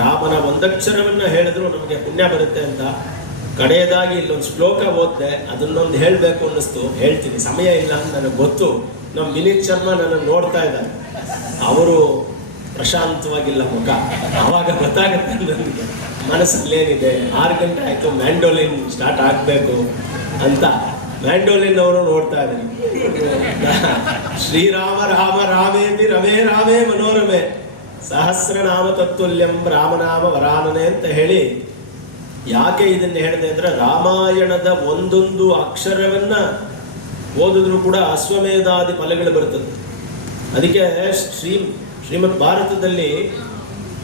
ರಾಮನ ಒಂದಕ್ಷರವನ್ನು ಹೇಳಿದ್ರು ನಮಗೆ ಪುಣ್ಯ ಬರುತ್ತೆ ಅಂತ ಕಡೆಯದಾಗಿ ಇಲ್ಲೊಂದು ಶ್ಲೋಕ ಓದಿದೆ, ಅದನ್ನೊಂದು ಹೇಳಬೇಕು ಅನ್ನಿಸ್ತು, ಹೇಳ್ತೀನಿ. ಸಮಯ ಇಲ್ಲ ಅಂತ ನನಗೆ ಗೊತ್ತು. ನಮ್ಮ ವಿನೀತ್ ಶರ್ಮಾ ನನ್ನನ್ನು ನೋಡ್ತಾ ಇದ್ದಾರೆ, ಅವರು ಪ್ರಶಾಂತವಾಗಿಲ್ಲ ಮುಖ. ಆವಾಗ ಗೊತ್ತಾಗುತ್ತೆ ನನಗೆ ಮನಸ್ಸಲ್ಲೇನಿದೆ. 6 ಗಂಟೆ ಆಯಿತು, ಮ್ಯಾಂಡೋಲಿನ್ ಸ್ಟಾರ್ಟ್ ಆಗಬೇಕು ಅಂತ ಮ್ಯಾಂಡೋಲಿನ್ ಅವರು ನೋಡ್ತಾ ಇದ್ದಾರೆ. ಶ್ರೀರಾಮ ರಾಮ ರಾಮೇಪಿ ರಮೇ ರಾಮೇ ಮನೋರಮೆ ಸಹಸ್ರನಾಮ ತತ್ತುಲ್ಯಂ ರಾಮನಾಮ ವರಾನನೆ ಅಂತ ಹೇಳಿ ಯಾಕೆ ಇದನ್ನು ಹೇಳಿದೆ ಅಂದರೆ, ರಾಮಾಯಣದ ಒಂದೊಂದು ಅಕ್ಷರವನ್ನ ಓದಿದ್ರು ಕೂಡ ಅಶ್ವಮೇಧಾದಿ ಫಲಗಳು ಬರ್ತದೆ. ಅದಕ್ಕೆ ಶ್ರೀಮದ್ ಭಾರತದಲ್ಲಿ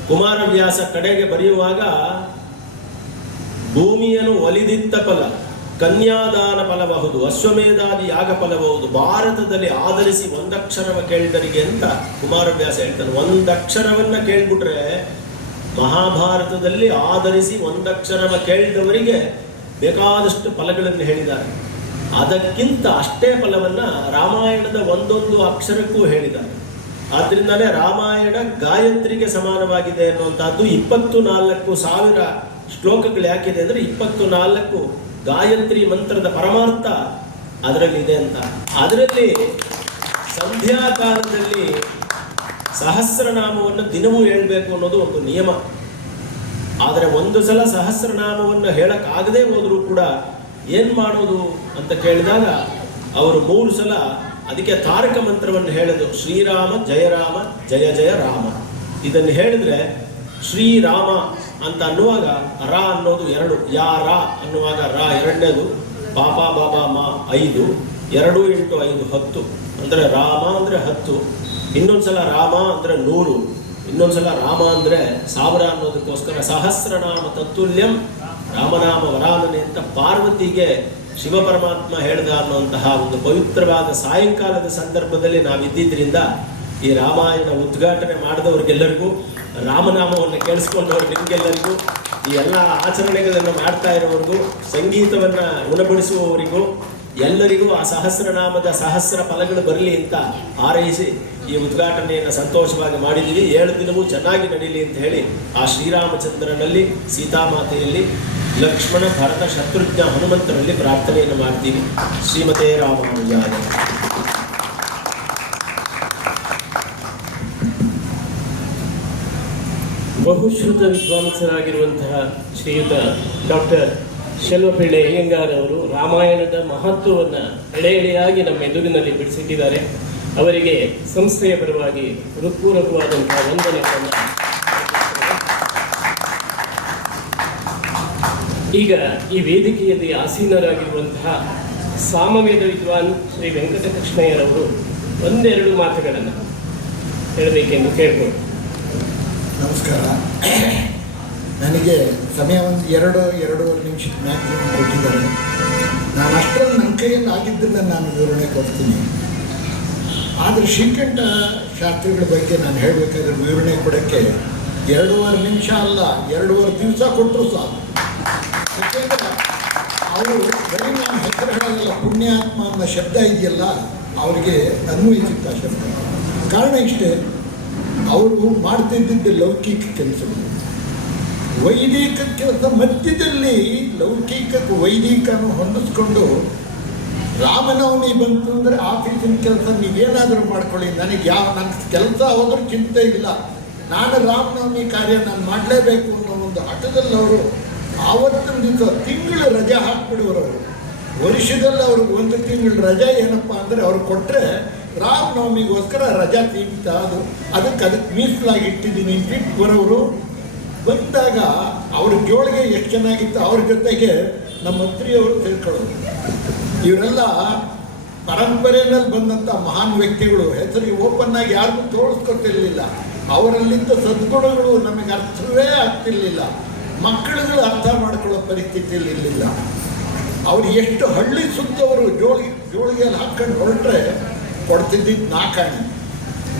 ಕುಮಾರವ್ಯಾಸ ಕಡೆಗೆ ಬರೆಯುವಾಗ ಭೂಮಿಯನ್ನು ಒಲಿದಿತ್ತ ಫಲ, ಕನ್ಯಾದಾನ ಫಲಬಹುದು, ಅಶ್ವಮೇಧಾದಿ ಯಾಗ ಫಲಬಹುದು, ಭಾರತದಲ್ಲಿ ಆಧರಿಸಿ ಒಂದಕ್ಷರವ ಕೇಳಿದರಿಗೆ ಅಂತ ಕುಮಾರವ್ಯಾಸ ಹೇಳ್ತಾನೆ. ಒಂದಕ್ಷರವನ್ನ ಕೇಳ್ಬಿಟ್ರೆ ಮಹಾಭಾರತದಲ್ಲಿ ಆಧರಿಸಿ ಒಂದಕ್ಷರವ ಕೇಳಿದವರಿಗೆ ಬೇಕಾದಷ್ಟು ಫಲಗಳನ್ನು ಹೇಳಿದ್ದಾರೆ. ಅದಕ್ಕಿಂತ ಅಷ್ಟೇ ಫಲವನ್ನ ರಾಮಾಯಣದ ಒಂದೊಂದು ಅಕ್ಷರಕ್ಕೂ ಹೇಳಿದ್ದಾರೆ. ಆದ್ರಿಂದಾನೇ ರಾಮಾಯಣ ಗಾಯತ್ರಿಗೆ ಸಮಾನವಾಗಿದೆ ಅನ್ನುವಂಥದ್ದು. 24,000 ಶ್ಲೋಕಗಳು ಯಾಕಿದೆ ಅಂದರೆ 24 ಗಾಯತ್ರಿ ಮಂತ್ರದ ಪರಮಾರ್ಥ ಅದರಲ್ಲಿದೆ ಅಂತ. ಅದರಲ್ಲಿ ಸಂಧ್ಯಾಕಾಲದಲ್ಲಿ ಸಹಸ್ರನಾಮವನ್ನು ದಿನವೂ ಹೇಳಬೇಕು ಅನ್ನೋದು ಒಂದು ನಿಯಮ. ಆದರೆ ಒಂದು ಸಲ ಸಹಸ್ರನಾಮವನ್ನು ಹೇಳಕ್ಕಾಗದೇ ಹೋದರೂ ಕೂಡ ಏನು ಮಾಡೋದು ಅಂತ ಕೇಳಿದಾಗ ಅವರು 3 ಸಲ ಅದಕ್ಕೆ ತಾರಕ ಮಂತ್ರವನ್ನು ಹೇಳೋದು. ಶ್ರೀರಾಮ ಜಯ ರಾಮ ಜಯ ಜಯ ರಾಮ. ಇದನ್ನು ಹೇಳಿದ್ರೆ ಶ್ರೀರಾಮ ಅಂತ ಅನ್ನುವಾಗ ರಾ ಅನ್ನೋದು 2, ಯಾ ರಾ ಅನ್ನುವಾಗ ರಾ 2ನೇದು, ಪಾಪ ಬಾಬಾ ಮಾ 5, 2 × 5 10, ಅಂದರೆ ರಾಮ ಅಂದರೆ 10. ಇನ್ನೊಂದ್ಸಲ ರಾಮ ಅಂದರೆ 100, ಇನ್ನೊಂದ್ಸಲ ರಾಮ ಅಂದರೆ 1000 ಅನ್ನೋದಕ್ಕೋಸ್ಕರ ಸಹಸ್ರನಾಮ ತತ್ತುಲ್ಯಂ ರಾಮನಾಮ ವರಾನನೆ ಅಂತ ಪಾರ್ವತಿಗೆ ಶಿವ ಪರಮಾತ್ಮ ಹೇಳ್ದ ಅನ್ನುವಂತಹ ಒಂದು ಪವಿತ್ರವಾದ ಸಾಯಂಕಾಲದ ಸಂದರ್ಭದಲ್ಲಿ ನಾವಿದ್ದಿದ್ದರಿಂದ ಈ ರಾಮಾಯಣ ಉದ್ಘಾಟನೆ ಮಾಡಿದವ್ರಿಗೆಲ್ಲರಿಗೂ, ರಾಮನಾಮವನ್ನು ಕೇಳಿಸ್ಕೊಂಡವ್ರು ನಿಮಗೆಲ್ಲರಿಗೂ, ಈ ಎಲ್ಲ ಆಚರಣೆಗಳನ್ನು ಮಾಡ್ತಾ ಇರೋವರೆಗೂ, ಸಂಗೀತವನ್ನು ಉಣಬಡಿಸುವವರಿಗೂ ಎಲ್ಲರಿಗೂ ಆ ಸಹಸ್ರನಾಮದ ಸಹಸ್ರ ಫಲಗಳು ಬರಲಿ ಅಂತ ಹಾರೈಸಿ ಈ ಉದ್ಘಾಟನೆಯನ್ನು ಸಂತೋಷವಾಗಿ ಮಾಡಿದ್ದೀವಿ. 7 ದಿನವೂ ಚೆನ್ನಾಗಿ ನಡೀಲಿ ಅಂತ ಹೇಳಿ ಆ ಶ್ರೀರಾಮಚಂದ್ರನಲ್ಲಿ, ಸೀತಾಮಾತೆಯಲ್ಲಿ, ಲಕ್ಷ್ಮಣ ಭರತ ಶತ್ರುಘ್ನ ಹನುಮಂತರಲ್ಲಿ ಪ್ರಾರ್ಥನೆಯನ್ನು ಮಾಡ್ತೀವಿ. ಶ್ರೀಮತೇ ರಾಮಾನುಜಾಯ. ಬಹುಶ್ರುತ ವಿದ್ವಾಂಸರಾಗಿರುವಂತಹ ಶ್ರೀಯುತ ಡಾಕ್ಟರ್ ಶೆಲ್ವಪಿಳ್ಳೆ ಅಯ್ಯಂಗಾರ್ ಅವರು ರಾಮಾಯಣದ ಮಹತ್ವವನ್ನು ಎಳೆಯಾಗಿ ನಮ್ಮ ಎದುರಿನಲ್ಲಿ ಬಿಡಿಸಿಟ್ಟಿದ್ದಾರೆ. ಅವರಿಗೆ ಸಂಸ್ಥೆಯ ಪರವಾಗಿ ಹೃತ್ಪೂರ್ವಕವಾದಂತಹ ವಂದನೆಗಳನ್ನು. ಈಗ ಈ ವೇದಿಕೆಯಲ್ಲಿ ಆಸೀನರಾಗಿರುವಂತಹ ಸಾಮವೇದ ವಿದ್ವಾನ್ ಶ್ರೀ ವೆಂಕಟಕೃಷ್ಣಯ್ಯರವರು 1-2 ಮಾತುಗಳನ್ನು ಹೇಳಬೇಕೆಂದು ಕೇಳ್ಬೋದು. ನಮಸ್ಕಾರ. ನನಗೆ ಸಮಯ ಒಂದು 2-2.5 ನಿಮಿಷದ ಮ್ಯಾಕ್ಸಿಮಮ್ ಕೊಟ್ಟಿದ್ದಾರೆ. ನಾನು ಅಷ್ಟರಲ್ಲಿ ನನ್ನ ಕೈಯಲ್ಲಿ ಆಗಿದ್ದನ್ನು ನಾನು ವಿವರಣೆ ಕೊಡ್ತೀನಿ. ಆದರೆ ಶ್ರೀಕಂಠ ಶಾಸ್ತ್ರಿಗಳ ಬಗ್ಗೆ ನಾನು ಹೇಳಬೇಕಾದ್ರೆ ವಿವರಣೆ ಕೊಡೋಕ್ಕೆ 2.5 ನಿಮಿಷ ಅಲ್ಲ, 2.5 ದಿವಸ ಕೊಟ್ಟರು ಸಾಕು. ಯಾಕೆಂದರೆ ಅವರು ಬರೀ ನಾನು ಹೆಸರು ಹೇಳಲ್ಲ, ಪುಣ್ಯಾತ್ಮ ಅನ್ನೋ ಶಬ್ದ ಇದೆಯಲ್ಲ ಅವರಿಗೆ ಅನ್ವಯಿಸಿದ್ದ ಶಬ್ದ. ಕಾರಣ ಇಷ್ಟೇ, ಅವರು ಮಾಡ್ತಿದ್ದಿದ್ದು ಲೌಕಿಕ ಕೆಲಸಗಳು, ವೈದಿಕ ಕೆಲಸ ಮಧ್ಯದಲ್ಲಿ ಲೌಕಿಕಕ್ಕೆ ವೈದಿಕನು ಹೊಂದಿಸ್ಕೊಂಡು ರಾಮನವಮಿ ಬಂತು ಅಂದರೆ ಆಫೀಸಿನ ಕೆಲಸ ನೀವೇನಾದರೂ ಮಾಡ್ಕೊಳ್ಳಿ, ನನಗೆ ನನ್ನ ಕೆಲಸ ಹೋದ್ರೂ ಚಿಂತೆ ಇಲ್ಲ, ನಾನು ರಾಮನವಮಿ ಕಾರ್ಯ ನಾನು ಮಾಡಲೇಬೇಕು ಅನ್ನೋ ಒಂದು ಹಠದಲ್ಲಿ ಅವರು ಆವತ್ತಿನ ದಿವಸ ತಿಂಗಳು ರಜೆ ಹಾಕ್ಬಿಡುವರವರು. ವರ್ಷದಲ್ಲಿ ಅವ್ರಿಗೆ 1 ತಿಂಗಳು ರಜೆ ಏನಪ್ಪ ಅಂದರೆ ಅವ್ರು ಕೊಟ್ಟರೆ ರಾಮನವಮಿಗೋಸ್ಕರ ರಜಾ ಸೀಮಿತ, ಅದಕ್ಕೆ ಮೀಸಲಾಗಿ ಇಟ್ಟಿದ್ದೀನಿ ಬಿಟ್ಟು ಬರೋರು. ಬಂದಾಗ ಅವ್ರ ಜೋಳಿಗೆ ಎಷ್ಟು ಚೆನ್ನಾಗಿತ್ತು, ಅವ್ರ ಜೊತೆಗೆ ನಮ್ಮ ಮಂತ್ರಿಯವರು ಸೇರ್ಕೊಳ್ಳೋರು. ಇವರೆಲ್ಲ ಪರಂಪರೆಯಲ್ಲಿ ಬಂದಂಥ ಮಹಾನ್ ವ್ಯಕ್ತಿಗಳು. ಹೆಸರು ಓಪನ್ ಆಗಿ ಯಾರಿಗೂ ತೋರಿಸ್ಕೊತಿರ್ಲಿಲ್ಲ. ಅವರಲ್ಲಿದ್ದ ಸದ್ಗುಣಗಳು ನಮಗೆ ಅರ್ಥವೇ ಆಗ್ತಿರ್ಲಿಲ್ಲ. ಮಕ್ಕಳುಗಳು ಅರ್ಥ ಮಾಡ್ಕೊಳ್ಳೋ ಪರಿಸ್ಥಿತಿಯಲ್ಲಿ ಇರಲಿಲ್ಲ. ಅವ್ರು ಎಷ್ಟು ಹಳ್ಳಿ ಸುತ್ತವರು ಜೋಳಿಗೆಯಲ್ಲಿ ಹಾಕ್ಕೊಂಡು ಹೊರಟ್ರೆ ಕೊಡ್ತಿದ್ದಿದ್ದು 4 ಆಣಿ,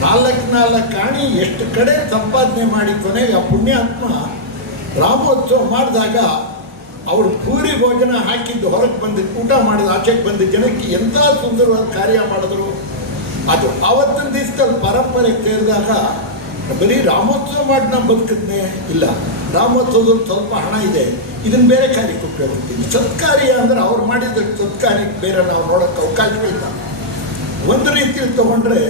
4 ಆಣಿ ಎಷ್ಟು ಕಡೆ ಸಂಪಾದನೆ ಮಾಡಿ ಕೊನೆಗೆ ಆ ಪುಣ್ಯಾತ್ಮ ರಾಮೋತ್ಸವ ಮಾಡಿದಾಗ ಅವರು ಪೂರಿ ಭೋಜನ ಹಾಕಿದ್ದು ಹೊರಗೆ ಬಂದಿದ್ದು, ಊಟ ಮಾಡಿದ ಆಚೆಗೆ ಬಂದಿದ್ದ ಜನಕ್ಕೆ ಎಂಥ ಸುಂದರವಾದ ಕಾರ್ಯ ಮಾಡಿದ್ರು. ಅದು ಆವತ್ತಿನ ದಿವಸದಲ್ಲಿ ಪರಂಪರೆ ಸೇರಿದಾಗ ಬರೀ ರಾಮೋತ್ಸವ ಮಾಡಿ ನಾನು ಬದುಕಿದ್ನೆ ಇಲ್ಲ, ರಾಮೋತ್ಸವದಲ್ಲಿ ಸ್ವಲ್ಪ ಹಣ ಇದೆ, ಇದನ್ನು ಬೇರೆ ಕಾರ್ಯಕ್ಕೆ ಉಪಯೋಗಿಸ್ತೀನಿ. ಸತ್ಕಾರ್ಯ ಅಂದರೆ ಅವ್ರು ಮಾಡಿದ ಸತ್ಕಾರ್ಯಕ್ಕೆ ಬೇರೆ ನಾವು ನೋಡೋಕ್ಕೆ ಅವಕಾಶಗಳಿಲ್ಲ. ಒಂದು ರೀತಿಯಲ್ಲಿ ತಗೊಂಡ್ರೆ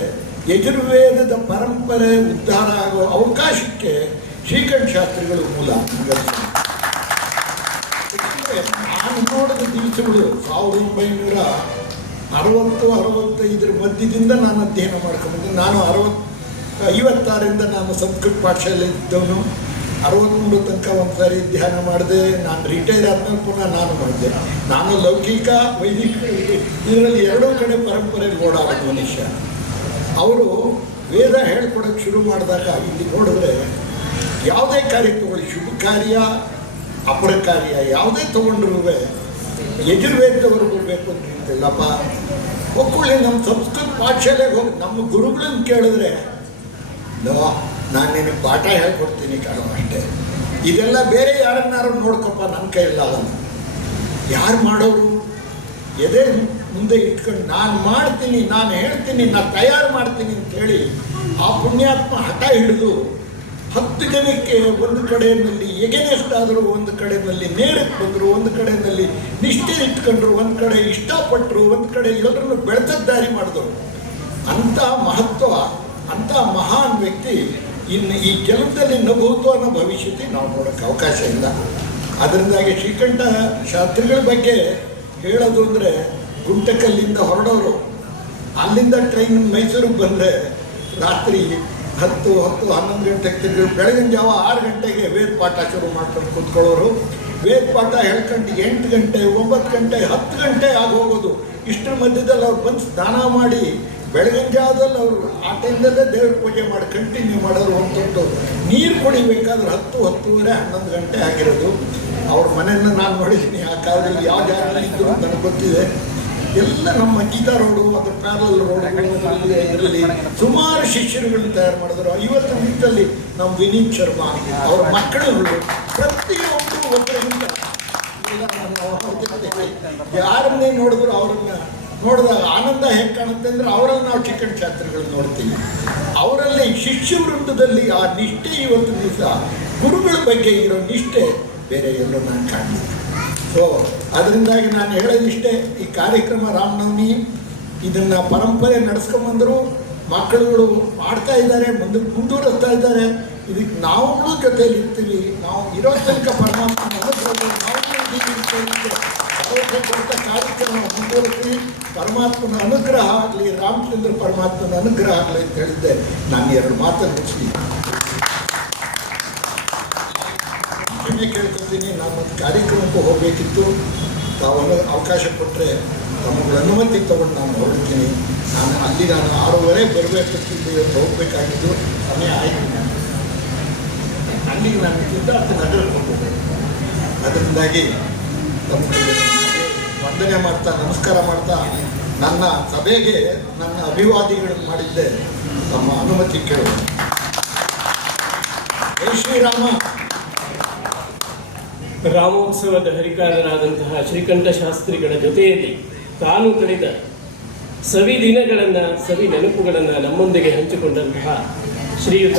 ಯಜುರ್ವೇದದ ಪರಂಪರೆ ಉದ್ಧಾರ ಆಗೋ ಅವಕಾಶಕ್ಕೆ ಶ್ರೀಕಂಠ ಶಾಸ್ತ್ರಿಗಳು ಮೂಲ. ಯಾಕಂದರೆ ನಾನು ನೋಡಿದ ದಿವಸಗಳು 1960-65 ಮಧ್ಯದಿಂದ ನಾನು ಅಧ್ಯಯನ ಮಾಡ್ಕೊಂಡ್ಬಂದೆ. ನಾನು 56ರಿಂದ ನಾನು ಸಂಸ್ಕೃತ ಪಾಠಶಾಲೆ ಇದ್ದವನು. 63 ತನಕ ಒಂದು ಸಾರಿ ಧ್ಯಾನ ಮಾಡಿದೆ. ನಾನು ರಿಟೈರ್ ಆದ್ಮೇಲೆ ಪುನಃ ನಾನು ಮಾಡಿದೆ. ನಾನು ಲೌಕಿಕ ವೈದಿಕ ಇದರಲ್ಲಿ ಎರಡೂ ಕಡೆ ಪರಂಪರೆಗೆ ಓಡಾಡೋ ಮನುಷ್ಯ. ಅವರು ವೇದ ಹೇಳ್ಕೊಡೋಕ್ಕೆ ಶುರು ಮಾಡಿದಾಗ ಇಲ್ಲಿ ನೋಡಿದ್ರೆ ಯಾವುದೇ ಕಾರ್ಯ ತಗೊಳ್ಳಿ, ಶುಭ ಕಾರ್ಯ ಅಪರ ಕಾರ್ಯ ಯಾವುದೇ ತೊಗೊಂಡ್ರೂ ಯಜುರ್ವೇದದವರು ಬರಬೇಕು ಅಂತ ಹೇಳ್ತಿಲ್ಲಪ್ಪ. ಒಕ್ಕುಳ್ಳಿ ನಮ್ಮ ಸಂಸ್ಕೃತ ಪಾಠಶಾಲೆಗೆ ಹೋಗಿ ನಮ್ಮ ಗುರುಗಳನ್ನ ಕೇಳಿದ್ರೆ ನಾನು ನಿನಗೆ ಪಾಠ ಹೇಳ್ಕೊಡ್ತೀನಿ ಕಾರಣ ಅಷ್ಟೇ, ಇದೆಲ್ಲ ಬೇರೆ ಯಾರನ್ನಾರು ನೋಡ್ಕೊಪ್ಪ, ನನ್ನ ಕೈಯಲ್ಲ. ಯಾರು ಮಾಡೋರು ಎದೆ ಮುಂದೆ ಇಟ್ಕೊಂಡು ನಾನು ಮಾಡ್ತೀನಿ, ನಾನು ಹೇಳ್ತೀನಿ, ನಾನು ತಯಾರು ಮಾಡ್ತೀನಿ ಅಂಥೇಳಿ ಆ ಪುಣ್ಯಾತ್ಮ ಹಠ ಹಿಡಿದು 10 ಜನಕ್ಕೆ ಒಂದು ಕಡೆಯಲ್ಲಿ ಎಗೆನೆಸ್ಟ್ ಆದರೂ, ಒಂದು ಕಡೆಯಲ್ಲಿ ನೇರಕ್ಕೆ ಬಂದರು, ಒಂದು ಕಡೆಯಲ್ಲಿ ನಿಷ್ಠೆ ಇಟ್ಕೊಂಡ್ರು, ಒಂದು ಕಡೆ ಇಷ್ಟಪಟ್ಟರು, ಒಂದು ಕಡೆ ಎಲ್ಲರನ್ನು ಬೆಳೆಸೋದು ದಾರಿ ಮಾಡಿದ್ರು. ಅಂಥ ಮಹತ್ವ, ಅಂಥ ಮಹಾನ್ ವ್ಯಕ್ತಿ ಇನ್ನು ಈ ಕೆಲಸದಲ್ಲಿ ನಭೂತು ಅನ್ನೋ ಭವಿಷ್ಯಕ್ಕೆ ನಾವು ನೋಡೋಕ್ಕೆ ಅವಕಾಶ ಇಲ್ಲ. ಅದರಿಂದಾಗಿ ಶ್ರೀಕಂಠ ಶಾಸ್ತ್ರಿಗಳ ಬಗ್ಗೆ ಹೇಳೋದು ಅಂದರೆ, ಗುಂಟಕಲ್ಲಿಂದ ಹೊರಡೋರು ಅಲ್ಲಿಂದ ಟ್ರೈನ್ ಮೈಸೂರಿಗೆ ಬಂದರೆ ರಾತ್ರಿ 10-11 ಗಂಟೆಗೆ ತಿರುಗಿ ಬೆಳಗಿನ ಜಾವ 6 ಗಂಟೆಗೆ ವೇದ ಪಾಠ ಶುರು ಮಾಡ್ಕೊಂಡು ಕೂತ್ಕೊಳ್ಳೋರು. ವೇದ ಪಾಠ ಹೇಳ್ಕೊಂಡು 8 ಗಂಟೆ 9 ಗಂಟೆ 10 ಗಂಟೆ ಆಗೋಗೋದು. ಇಷ್ಟರ ಮಧ್ಯದಲ್ಲಿ ಅವ್ರು ಬಂದು ಸ್ನಾನ ಮಾಡಿ ಬೆಳಗಿನ ಜಾವದಲ್ಲಿ ಅವರು ಆ ಟೈಮ್ದಲ್ಲೇ ದೇವ್ರ ಪೂಜೆ ಮಾಡಿ ಕಂಟಿನ್ಯೂ ಮಾಡೋರು. ಒಂದು ನೀರು ಕುಡಿಬೇಕಾದ್ರೆ 10-10:30-11 ಗಂಟೆ ಆಗಿರೋದು. ಅವ್ರ ಮನೆಯನ್ನು ನಾನು ನೋಡಿದ್ದೀನಿ. ಆ ಕಾಲದಲ್ಲಿ ಯಾವ ಜಾಗದಲ್ಲಿ ಇದ್ದು ನನಗೆ ಗೊತ್ತಿದೆ. ಎಲ್ಲ ನಮ್ಮ ಗೀತಾ ರೋಡು, ಅದ್ರ ಪ್ಯಾರಲ್ ರೋಡ್ ಇದರಲ್ಲಿ ಸುಮಾರು ಶಿಷ್ಯರುಗಳನ್ನ ತಯಾರು ಮಾಡಿದ್ರು. 50 ನಿಮಿಷದಲ್ಲಿ ನಮ್ಮ ವಿನೀತ್ ಶರ್ಮಾ, ಅವ್ರ ಮಕ್ಕಳುಗಳು ಪ್ರತಿಯೊಬ್ಬರು ಒಬ್ಬರಿಂದ ಯಾರನ್ನೇ ನೋಡಿದ್ರು ಅವ್ರನ್ನ ನೋಡಿದಾಗ ಆನಂದ ಹೇಗೆ ಕಾಣುತ್ತೆ ಅಂದರೆ ಅವರಲ್ಲಿ ನಾವು ಶ್ರೀಕಂಠ ಶಾಸ್ತ್ರಿಗಳನ್ನ ನೋಡ್ತೀವಿ. ಅವರಲ್ಲಿ ಶಿಷ್ಯ ವೃಂದದಲ್ಲಿ ಆ ನಿಷ್ಠೆ ಇವತ್ತು ದಿವಸ ಗುರುಗಳ ಬಗ್ಗೆ ಇರೋ ನಿಷ್ಠೆ ಬೇರೆ ಎಲ್ಲೋ ನಾನು ಕಾಣಲಿಲ್ಲ. ಸೊ ಅದರಿಂದಾಗಿ ನಾನು ಹೇಳೋದಿಷ್ಟೇ, ಈ ಕಾರ್ಯಕ್ರಮ ರಾಮನವಮಿ ಇದನ್ನು ಪರಂಪರೆ ನಡೆಸ್ಕೊಂಬಂದರು, ಮಕ್ಕಳುಗಳು ಮಾಡ್ತಾ ಇದ್ದಾರೆ, ಮುಂದುವರಿಸ್ತಾ ಇದ್ದಾರೆ. ಇದಕ್ಕೆ ನಾವುಗಳು ಜೊತೆಯಲ್ಲಿ ಇರ್ತೀವಿ. ನಾವು ಇರೋ ತನಕ ಪರಮಾತ್ಮನ ಕಾರ್ಯಕ್ರಮ ಮುಂದುವರಿಸಿ ಪರಮಾತ್ಮನ ಅನುಗ್ರಹ ಆಗಲಿ, ರಾಮಚಂದ್ರ ಪರಮಾತ್ಮನ ಅನುಗ್ರಹ ಆಗಲಿ ಅಂತ ಹೇಳಿದ್ದೆ. ನಾನು 2 ಮಾತನ್ನು ಮುಗಿಸಿ ಕೇಳ್ಕೊತೀನಿ. ನಾನು ಒಂದು ಕಾರ್ಯಕ್ರಮಕ್ಕೂ ಹೋಗಬೇಕಿತ್ತು. ತಾವು ಅವಕಾಶ ಕೊಟ್ಟರೆ ತಮ್ಮಗಳ ಅನುಮತಿ ತಗೊಂಡು ನಾನು ಹೊರಡ್ತೀನಿ. ನಾನು 6:30 ಬರಬೇಕಿತ್ತು, ಹೋಗಬೇಕಾಗಿದ್ದು ಸಮಯ ಆಯಿತು. ಅಲ್ಲಿಗೆ ನಾನು ಸಿದ್ಧಾರ್ಥ ನಗರಕ್ಕೆ ಹೋಗ್ಬೇಕು. ಅದರಿಂದಾಗಿ ತಮಗೆ ವಂದನೆ ಮಾಡ್ತಾ ನಮಸ್ಕಾರ ಮಾಡ್ತಾ ನನ್ನ ಸಭೆಗೆ ನನ್ನ ಅಭಿವಾದಿಗಳನ್ನು ಮಾಡಿದ್ದೆ. ತಮ್ಮ ಅನುಮತಿ ಕೇಳುವ. ಜೈ ಶ್ರೀರಾಮ. ರಾಮೋತ್ಸವದ ಹರಿಕಾರರಾದಂತಹ ಶ್ರೀಕಂಠ ಶಾಸ್ತ್ರಿಗಳ ಜೊತೆಯಲ್ಲಿ ತಾನು ಕಳೆದ ಸವಿ ದಿನಗಳನ್ನು, ಸವಿ ನೆನಪುಗಳನ್ನು ನಮ್ಮೊಂದಿಗೆ ಹಂಚಿಕೊಂಡಂತಹ ಶ್ರೀಯುತ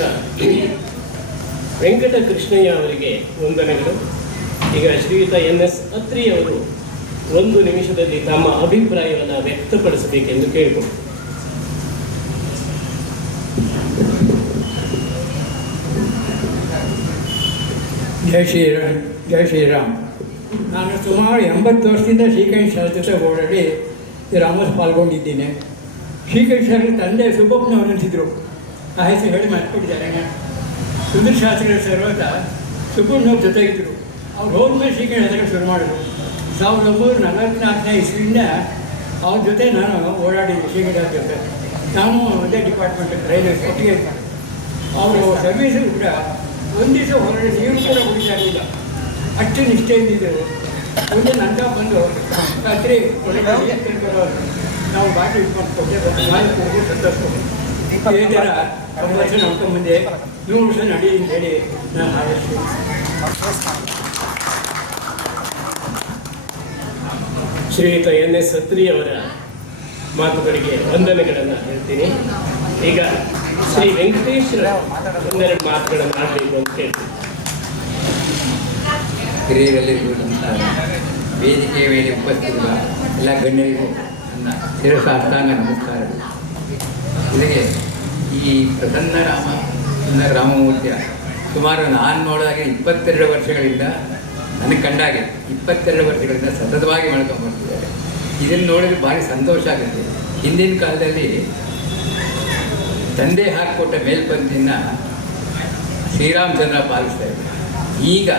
ವೆಂಕಟ ಕೃಷ್ಣಯ್ಯ ಅವರಿಗೆ ವಂದನೆಗಳು. ಈಗ ಶ್ರೀಯುತ NS ಅತ್ರಿ ಅವರು 1 ನಿಮಿಷದಲ್ಲಿ ತಮ್ಮ ಅಭಿಪ್ರಾಯವನ್ನು ವ್ಯಕ್ತಪಡಿಸಬೇಕೆಂದು ಕೇಳಿಕೊಂಡು. ಜೈ ಶ್ರೀರಾಮ್. ನಾನು ಸುಮಾರು 80 ವರ್ಷದಿಂದ ಶ್ರೀಕಂಠ ಶಾಸ್ತ್ರಿ ಓಡಾಡಿ ರಾಮೋತ್ಸವ ಪಾಲ್ಗೊಂಡಿದ್ದೀನಿ. ಶ್ರೀಕಂಠ ಶಾಸ್ತ್ರಿ ತಂದೆ ಸುಬ್ಬಪ್ಪನವರು ಅಂತಿದ್ರು, ಆ ಹೆಸರು ಹೇಳಿ ಮಾಡ್ಕೊಟ್ಟಿದ್ದಾರೆ. ಸುಂದರ ಶಾಸ್ತ್ರಿಗಳ ಸರ್ವತ ಸುಬ್ಬಪ್ಪನವ್ರ ಜೊತೆಗಿದ್ದರು. ಅವ್ರು ಹೋದ್ಮೇಲೆ ಶ್ರೀಕಂಠ ಶಾಸ್ತ್ರಿಗಳು ಶುರು ಮಾಡಿದ್ರು. 1944ನೇ ಇಸ್ವಿಯಿಂದ ಅವ್ರ ಜೊತೆ ನಾನು ಓಡಾಡಿದ್ದೆ. ಶ್ರೀಕಂಠ ಶಾಸ್ತ್ರಿ ಜೊತೆ ನಾನು ಒಂದೇ ಡಿಪಾರ್ಟ್ಮೆಂಟ್ ರೈಲ್ವೆ ಒಟ್ಟಿಗೆ. ಅವರು ಸರ್ವೀಸು ಕೂಡ ಒಂದು ದಿವಸ ಹೊರಗಡೆ ನೀರು ಕೂಡ ಕುಡಿತಾ ಇರಲಿಲ್ಲ, ಅಷ್ಟು ನಿಷ್ಠೆಯಿಂದಿದ್ದರು. ಮುಂದೆ ನಂತ ಬಂದು ರಾತ್ರಿ ಹೊರಗಡೆ ತಿಳ್ಕೊಳ್ಳೋರು. ನಾವು ಬಾಟ್ಲಿ ಇಟ್ಕೊಂಡು ಕೊಟ್ಟೆ, ನಾನು ಹೋಗಿ ಸಂತೋಷ. ಇದೇ ಥರ 10 ವರ್ಷ ನೋಡ್ಕೊಂಡ್ಬಂದೆ. 100 ವರ್ಷ ನಡಿ ಅಂತ ಹೇಳಿ ನಾನು ಆದಷ್ಟು ಶ್ರೀಯುತ NS ಅತ್ರಿ ಅವರ ಮಾತುಗಳಿಗೆ ವಂದನೆಗಳನ್ನು ಹೇಳ್ತೀನಿ. ಈಗ ಶ್ರೀ ವೆಂಕಟೇಶ್ವರ ಒಂದೆರಡು ಮಾತುಗಳನ್ನು ಆಡಬೇಕು ಅಂತ ಹೇಳ್ತೀನಿ. ಹಿರಿಯರಲ್ಲಿರುವ ನಮಸ್ಕಾರ. ವೇದಿಕೆಯ ಮೇಲೆ ಉಪಸ್ಥಿತಿರುವ ಎಲ್ಲ ಗಣ್ಯರಿಗೂ ನನ್ನ ಶಿರಸ ಅಷ್ಟಾಂಗ ನಮಸ್ಕಾರ. ಜೊತೆಗೆ ಈ ಪ್ರಸನ್ನ ರಾಮಮೂರ್ತಿಯ ಸುಮಾರು ನಾನು ನೋಡಾಗೆ 22 ವರ್ಷಗಳಿಂದ ನನಗೆ ಕಂಡಾಗೆ 22 ವರ್ಷಗಳಿಂದ ಸತತವಾಗಿ ಮಾಡ್ಕೊಂಡ್ಬರ್ತಿದ್ದಾರೆ. ಇದನ್ನು ನೋಡಿದ್ರೆ ಭಾರಿ ಸಂತೋಷ ಆಗುತ್ತೆ. ಹಿಂದಿನ ಕಾಲದಲ್ಲಿ ತಂದೆ ಹಾಕಿಕೊಟ್ಟ ಮೇಲ್ಪಂಕ್ತಿಯನ್ನು ಶ್ರೀರಾಮಚಂದ್ರ ಪಾಲಿಸ್ತಾ ಇದ್ದಾರೆ. ಈಗ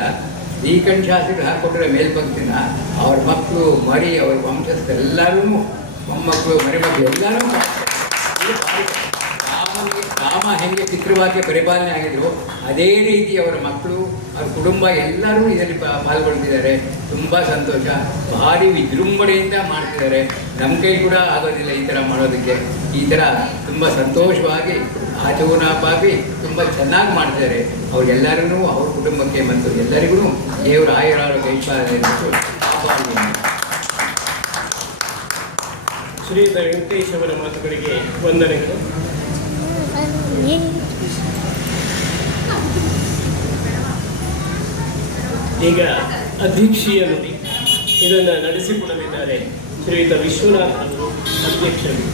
ಶ್ರೀಕಂಠ ಶಾಸ್ತ್ರಿಗಳು ಹಾಕಿಕೊಟ್ಟಿರೋ ಮೇಲ್ಪಂಕ್ತಿನ ಅವ್ರ ಮಕ್ಕಳು ಮರಿ ಅವ್ರ ವಂಶಸ್ಥರೆಲ್ಲರೂ ಮೊಮ್ಮಕ್ಕಳು ಮರಿಮಕ್ಕಳು ಎಲ್ಲರೂ ರಾಮ ಹೆಂಗೆ ಚಿತ್ರವಾಕ್ಯ ಪರಿಪಾಲನೆ ಆಗಿದ್ರು ಅದೇ ರೀತಿ ಅವರ ಮಕ್ಕಳು ಅವ್ರ ಕುಟುಂಬ ಎಲ್ಲರೂ ಇದರಲ್ಲಿ ಪಾಲ್ಗೊಳ್ತಿದ್ದಾರೆ. ತುಂಬ ಸಂತೋಷ. ಭಾರಿ ವಿಜೃಂಭಣೆಯಿಂದ ಮಾಡ್ತಿದ್ದಾರೆ. ನಮ್ಮ ಕೈ ಕೂಡ ಆಗೋದಿಲ್ಲ ಈ ಥರ ಮಾಡೋದಕ್ಕೆ. ಈ ಥರ ತುಂಬ ಸಂತೋಷವಾಗಿ ಆಚರಣಾಪಾಗಿ ತುಂಬ ಚೆನ್ನಾಗಿ ಮಾಡ್ತಿದ್ದಾರೆ. ಅವ್ರಿಗೆಲ್ಲರಿಗೂ ಅವ್ರ ಕುಟುಂಬಕ್ಕೆ ಮತ್ತು ಎಲ್ಲರಿಗೂ ದೇವರ ಆಯುರಾರೋಗ್ಯ ಕಾಪಾಡಲಿ. ಶ್ರೀಯುತ ವೆಂಕಟೇಶ್ ಅವರ ಮಾತುಗಳಿಗೆ ವಂದನೆಗಳು. ಈಗ ಅಧ್ಯಕ್ಷೀಯ ನುಡಿ ಇದನ್ನು ನಡೆಸಿಕೊಡಲಿದ್ದಾರೆ ಶ್ರೀಯುತ ವಿಶ್ವನಾಥ್ ಅವರು, ಅಧ್ಯಕ್ಷರು.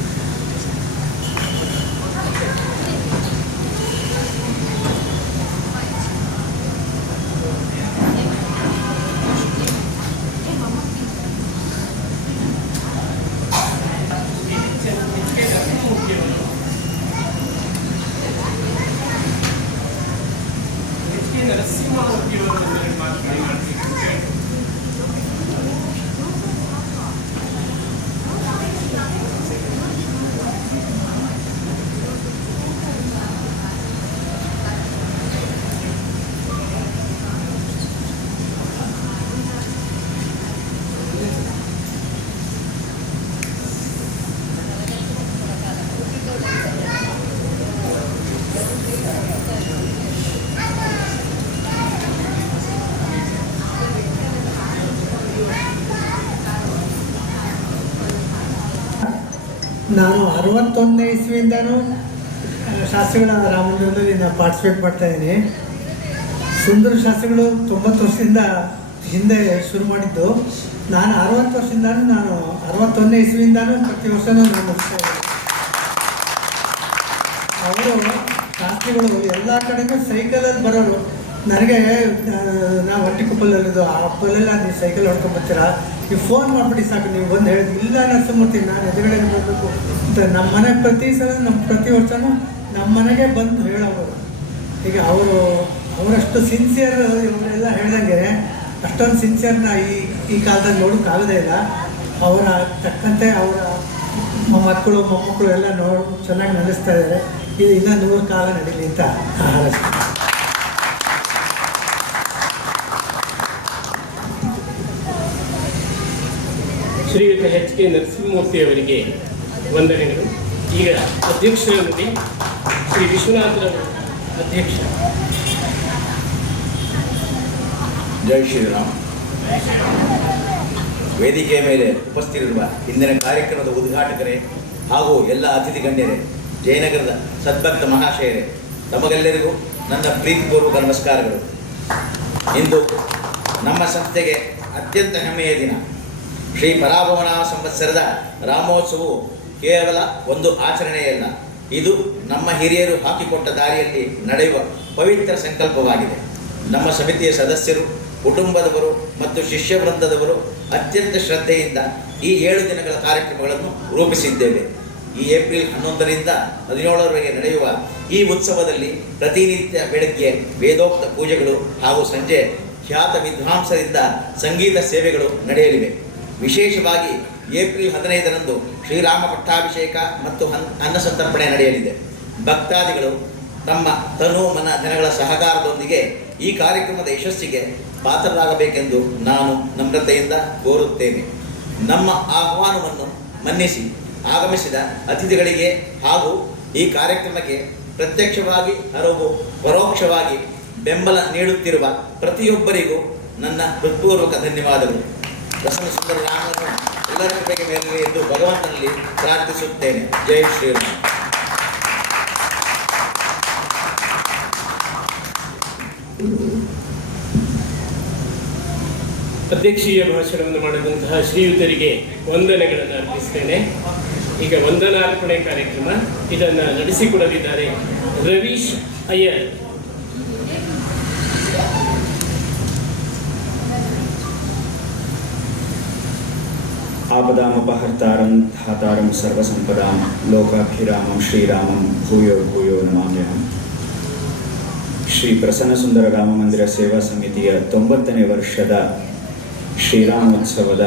ನಾನು 61ನೇ ಇಸ್ವಿಯಿಂದನೂ ಶಾಸ್ತ್ರಿಗಳ ರಾಮಮಂದಿರದಲ್ಲಿ ನಾನು ಪಾರ್ಟಿಸಿಪೇಟ್ ಮಾಡ್ತಾಯಿದ್ದೀನಿ. ಸುಂದರ ಶಾಸ್ತ್ರಿಗಳು 90 ವರ್ಷದಿಂದ ಹಿಂದೆ ಶುರು ಮಾಡಿದ್ದು. ನಾನು 60 ವರ್ಷದಿಂದನೂ ನಾನು 61ನೇ ಇಸ್ವಿಯಿಂದನೂ ಪ್ರತಿ ವರ್ಷವೂ ನಾನು ಮುಗಿಸ್ತಾ ಇದ್ದೀನಿ. ಅವರು ಶಾಸ್ತ್ರಿಗಳು ಎಲ್ಲ ಕಡೆಗೂ ಸೈಕಲಲ್ಲಿ ಬರೋರು. ನನಗೆ ನಾವು ಹೊಟ್ಟಿಕೊಪ್ಪಲಲ್ಲಿದ್ದು ಆ ಹಬ್ಬಲೆಲ್ಲ ನೀವು ಸೈಕಲ್ ಹೊಡ್ಕೊಂಡ್ಬರ್ತೀರಾ, ನೀವು ಫೋನ್ ಮಾಡಿಬಿಡಿ ಸಾಕು, ನೀವು ಬಂದು ಹೇಳಿದ್ವಿ ಇಲ್ಲ ನರಸಿಂಹಮೂರ್ತಿ ನಾನು ಎದುರುಗಡೆ ಬರಬೇಕು ಅಂತ. ನಮ್ಮ ಮನೆ ಪ್ರತಿ ಸಲ ಪ್ರತಿ ವರ್ಷವೂ ನಮ್ಮ ಮನೆಗೆ ಬಂದು ಹೇಳೋರು. ಈಗ ಅವರಷ್ಟು ಸಿನ್ಸಿಯರ್ ಇವರೆಲ್ಲ ಹೇಳ್ದಂಗೆ ಅಷ್ಟೊಂದು ಸಿನ್ಸಿಯರ್ನ ಈ ಕಾಲದಲ್ಲಿ ನೋಡೋಕ್ಕಾಗೋದೇ ಇಲ್ಲ. ಅವರ ತಕ್ಕಂತೆ ಅವರ ಮಕ್ಕಳು ಮೊಮ್ಮಕ್ಕಳು ಎಲ್ಲ ಚೆನ್ನಾಗಿ ನಡೆಸ್ತಾ ಇದ್ದಾರೆ. ಇದು ಇನ್ನೂ 100 ಕಾಲ ನಡೀಲಿ ಅಂತ ಹಾರೈಸ್ತೀನಿ. ಶ್ರೀಯುತ ಎಚ್ ಕೆ ನರಸಿಂಹಮೂರ್ತಿ ಅವರಿಗೆ ವಂದನೆಗಳು. ಈಗ ಅಧ್ಯಕ್ಷರ ನುಡಿ ಶ್ರೀ ವಿಶ್ವನಾಥರವರು, ಅಧ್ಯಕ್ಷ. ಜೈ ಶ್ರೀರಾಮ್. ವೇದಿಕೆಯ ಮೇಲೆ ಉಪಸ್ಥಿತಿರುವ ಇಂದಿನ ಕಾರ್ಯಕ್ರಮದ ಉದ್ಘಾಟಕರೇ ಹಾಗೂ ಎಲ್ಲ ಅತಿಥಿ ಗಣ್ಯರೇ, ಜಯನಗರದ ಸದ್ಭಕ್ತ ಮಹಾಶಯರೇ, ತಮಗೆಲ್ಲರಿಗೂ ನನ್ನ ಪ್ರೀತಿಪೂರ್ವಕ ನಮಸ್ಕಾರಗಳು. ಇಂದು ನಮ್ಮ ಸಂಸ್ಥೆಗೆ ಅತ್ಯಂತ ಹೆಮ್ಮೆಯ ದಿನ. ಶ್ರೀ ಪರಾಭವನ ಸಂವತ್ಸರದ ರಾಮೋತ್ಸವವು ಕೇವಲ ಒಂದು ಆಚರಣೆಯಲ್ಲ, ಇದು ನಮ್ಮ ಹಿರಿಯರು ಹಾಕಿಕೊಟ್ಟ ದಾರಿಯಲ್ಲಿ ನಡೆಯುವ ಪವಿತ್ರ ಸಂಕಲ್ಪವಾಗಿದೆ. ನಮ್ಮ ಸಮಿತಿಯ ಸದಸ್ಯರು, ಕುಟುಂಬದವರು ಮತ್ತು ಶಿಷ್ಯ ವೃಂದದವರು ಅತ್ಯಂತ ಶ್ರದ್ಧೆಯಿಂದ ಈ 7 ದಿನಗಳ ಕಾರ್ಯಕ್ರಮಗಳನ್ನು ರೂಪಿಸಿದ್ದೇವೆ. ಈ ಏಪ್ರಿಲ್ 11ರಿಂದ 17ರವರೆಗೆ ನಡೆಯುವ ಈ ಉತ್ಸವದಲ್ಲಿ ಪ್ರತಿನಿತ್ಯ ಬೆಳಗ್ಗೆ ವೇದೋಕ್ತ ಪೂಜೆಗಳು ಹಾಗೂ ಸಂಜೆ ಖ್ಯಾತ ವಿದ್ವಾಂಸರಿಂದ ಸಂಗೀತ ಸೇವೆಗಳು ನಡೆಯಲಿವೆ. ವಿಶೇಷವಾಗಿ ಏಪ್ರಿಲ್ 15ರಂದು ಶ್ರೀರಾಮ ಪಟ್ಟಾಭಿಷೇಕ ಮತ್ತು ಅನ್ನಸಂತರ್ಪಣೆ ನಡೆಯಲಿದೆ. ಭಕ್ತಾದಿಗಳು ತಮ್ಮ ತನು ಮನ ಜನಗಳ ಸಹಕಾರದೊಂದಿಗೆ ಈ ಕಾರ್ಯಕ್ರಮದ ಯಶಸ್ಸಿಗೆ ಪಾತ್ರರಾಗಬೇಕೆಂದು ನಾನು ನಮ್ರತೆಯಿಂದ ಕೋರುತ್ತೇನೆ. ನಮ್ಮ ಆಹ್ವಾನವನ್ನು ಮನ್ನಿಸಿ ಆಗಮಿಸಿದ ಅತಿಥಿಗಳಿಗೆ ಹಾಗೂ ಈ ಕಾರ್ಯಕ್ರಮಕ್ಕೆ ಪ್ರತ್ಯಕ್ಷವಾಗಿ ಹಾಗೂ ಪರೋಕ್ಷವಾಗಿ ಬೆಂಬಲ ನೀಡುತ್ತಿರುವ ಪ್ರತಿಯೊಬ್ಬರಿಗೂ ನನ್ನ ಹೃತ್ಪೂರ್ವಕ ಧನ್ಯವಾದಗಳು. ಪ್ರಸನ್ನ ಸುಂದರ ರಾಮನು ಎಲ್ಲರ ಕೃಪೆಗೆ ಮೇಲಿರಲಿ ಎಂದು ಭಗವಂತನಲ್ಲಿ ಪ್ರಾರ್ಥಿಸುತ್ತೇನೆ. ಜೈ ಶ್ರೀರಾಮ್. ಅಧ್ಯಕ್ಷೀಯ ಭಾಷಣವನ್ನು ಮಾಡಿದಂತಹ ಶ್ರೀಯುತರಿಗೆ ವಂದನೆಗಳನ್ನು ಅರ್ಪಿಸ್ತೇನೆ. ಈಗ ವಂದನಾರ್ಪಣೆ ಕಾರ್ಯಕ್ರಮ ಇದನ್ನು ನಡೆಸಿಕೊಡಲಿದ್ದಾರೆ ರವೀಶ್ ಅಯ್ಯರ್. आपदामुपहर्तारं धातारं सर्वसंपदां लोकाभिरामं श्रीरामं भूयो भूयो नमाम्यहम्. ಶ್ರೀ ಪ್ರಸನ್ನಸುಂದರ ರಾಮ ಮಂದಿರ ಸೇವಾ ಸಮಿತಿಯ 90ನೇ ವರ್ಷದ ಶ್ರೀರಾಮೋತ್ಸವದ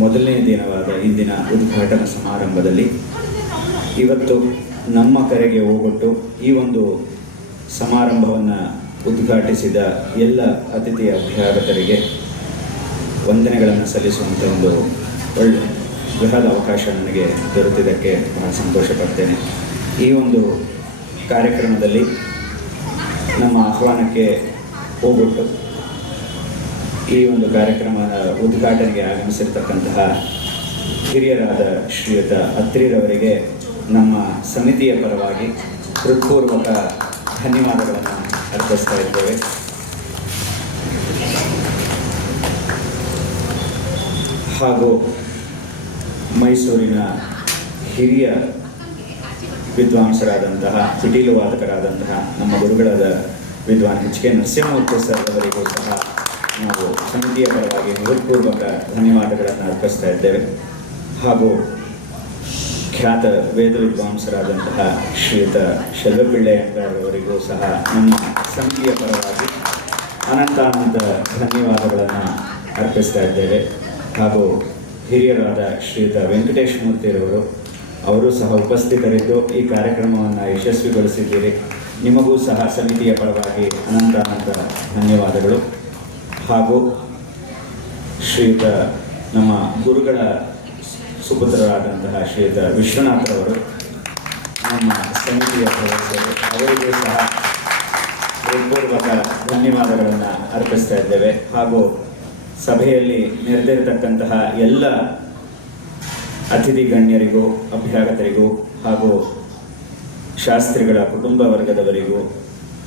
ಮೊದಲನೇ ದಿನವಾದ ಇಂದಿನ ಉದ್ಘಾಟನಾ ಸಮಾರಂಭದಲ್ಲಿ ಇವತ್ತು ನಮ್ಮ ಕರೆಗೆ ಹೋಗೊಟ್ಟು ಈ ಒಂದು ಸಮಾರಂಭವನ್ನು ಉದ್ಘಾಟಿಸಿದ ಎಲ್ಲ ಅತಿಥಿ ಅಭ್ಯಾಗತರಿಗೆ ವಂದನೆಗಳನ್ನು ಸಲ್ಲಿಸುವಂಥ ಒಂದು ಒಳ್ಳೆ ಬೃಹದ ಅವಕಾಶ ನನಗೆ ದೊರೆತಿದ್ದಕ್ಕೆ ಬಹಳ ಸಂತೋಷ ಪಡ್ತೇನೆ. ಈ ಒಂದು ಕಾರ್ಯಕ್ರಮದಲ್ಲಿ ನಮ್ಮ ಆಹ್ವಾನಕ್ಕೆ ಹೋಗೊಟ್ಟು ಈ ಒಂದು ಕಾರ್ಯಕ್ರಮದ ಉದ್ಘಾಟನೆಗೆ ಆಗಮಿಸಿರ್ತಕ್ಕಂತಹ ಹಿರಿಯರಾದ ಶ್ರೀಯುತ ಅತ್ರಿರವರಿಗೆ ನಮ್ಮ ಸಮಿತಿಯ ಪರವಾಗಿ ಹೃತ್ಪೂರ್ವಕ ಧನ್ಯವಾದಗಳನ್ನು ಅರ್ಪಿಸ್ತಾ ಇದ್ದೇವೆ. ಹಾಗೂ ಮೈಸೂರಿನ ಹಿರಿಯ ವಿದ್ವಾಂಸರಾದಂತಹ ಪಿಟೀಲು ವಾದಕರಾದಂತಹ ನಮ್ಮ ಗುರುಗಳಾದ ವಿದ್ವಾನ್ ಎಚ್ ಕೆ ನರಸಿಂಹಮೂರ್ತಿ ಸರ್ ಅವರಿಗೂ ಸಹ ನಾವು ಸಮಿತಿಯ ಪರವಾಗಿ ಹೃತ್ಪೂರ್ವಕ ಧನ್ಯವಾದಗಳನ್ನು ಅರ್ಪಿಸ್ತಾ ಇದ್ದೇವೆ. ಹಾಗೂ ಖ್ಯಾತ ವೇದ ವಿದ್ವಾಂಸರಾದಂತಹ ಶ್ರೀಯುತ ಶೆಲ್ವಪಿಳ್ಳೆಯಂಗಾರವರಿಗೂ ಸಹ ನಮ್ಮ ಸಮಿತಿಯ ಪರವಾಗಿ ಅನಂತಾನಂತ ಧನ್ಯವಾದಗಳನ್ನು ಅರ್ಪಿಸ್ತಾ ಇದ್ದೇವೆ. ಹಾಗೂ ಹಿರಿಯರಾದ ಶ್ರೀಯುತ ವೆಂಕಟೇಶ್ ಮೂರ್ತಿರವರು ಅವರು ಸಹ ಉಪಸ್ಥಿತರಿದ್ದು ಈ ಕಾರ್ಯಕ್ರಮವನ್ನು ಯಶಸ್ವಿಗೊಳಿಸಿದ್ದೀರಿ. ನಿಮಗೂ ಸಹ ಸಮಿತಿಯ ಪರವಾಗಿ ಅನಂತ ಧನ್ಯವಾದಗಳು. ಹಾಗೂ ಶ್ರೀಯುತ ನಮ್ಮ ಗುರುಗಳ ಸುಪುತ್ರರಾದಂತಹ ಶ್ರೀಯುತ ವಿಶ್ವನಾಥರವರು ನಮ್ಮ ಸಮಿತಿಯ ಸದಸ್ಯರು, ಅವರಿಗೂ ಸಹ ಹೃತ್ಪೂರ್ವಕ ಧನ್ಯವಾದಗಳನ್ನು ಅರ್ಪಿಸ್ತಾ ಇದ್ದೇವೆ. ಹಾಗೂ ಸಭೆಯಲ್ಲಿ ನೆರೆದಿರತಕ್ಕಂತಹ ಎಲ್ಲ ಅತಿಥಿ ಗಣ್ಯರಿಗೂ ಅಭ್ಯಾಗತರಿಗೂ ಹಾಗೂ ಶಾಸ್ತ್ರಿಗಳ ಕುಟುಂಬ ವರ್ಗದವರಿಗೂ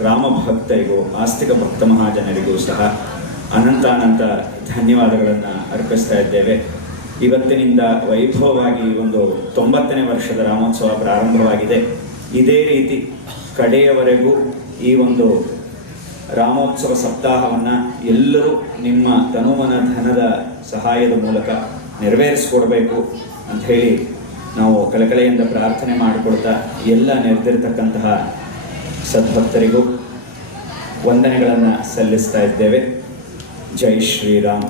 ರಾಮ ಭಕ್ತರಿಗೂ ಆಸ್ತಿಕ ಭಕ್ತ ಮಹಾಜನರಿಗೂ ಸಹ ಅನಂತ ಧನ್ಯವಾದಗಳನ್ನು ಅರ್ಪಿಸ್ತಾ ಇದ್ದೇವೆ. ಇವತ್ತಿನಿಂದ ವೈಭವವಾಗಿ ಒಂದು 90ನೇ ವರ್ಷದ ರಾಮೋತ್ಸವ ಪ್ರಾರಂಭವಾಗಿದೆ. ಇದೇ ರೀತಿ ಕಡೆಯವರೆಗೂ ಈ ಒಂದು ರಾಮೋತ್ಸವ ಸಪ್ತಾಹವನ್ನು ಎಲ್ಲರೂ ನಿಮ್ಮ ತನುಮನ ಧನದ ಸಹಾಯದ ಮೂಲಕ ನೆರವೇರಿಸಿಕೊಡ್ಬೇಕು ಅಂಥೇಳಿ ನಾವು ಕಳಕಳಿಯಿಂದ ಪ್ರಾರ್ಥನೆ ಮಾಡಿಕೊಡ್ತಾ ಎಲ್ಲ ನೆರೆದಿರ್ತಕ್ಕಂತಹ ಸದ್ಭಕ್ತರಿಗೂ ವಂದನೆಗಳನ್ನು ಸಲ್ಲಿಸ್ತಾ ಇದ್ದೇವೆ. ಜೈ ಶ್ರೀರಾಮ್.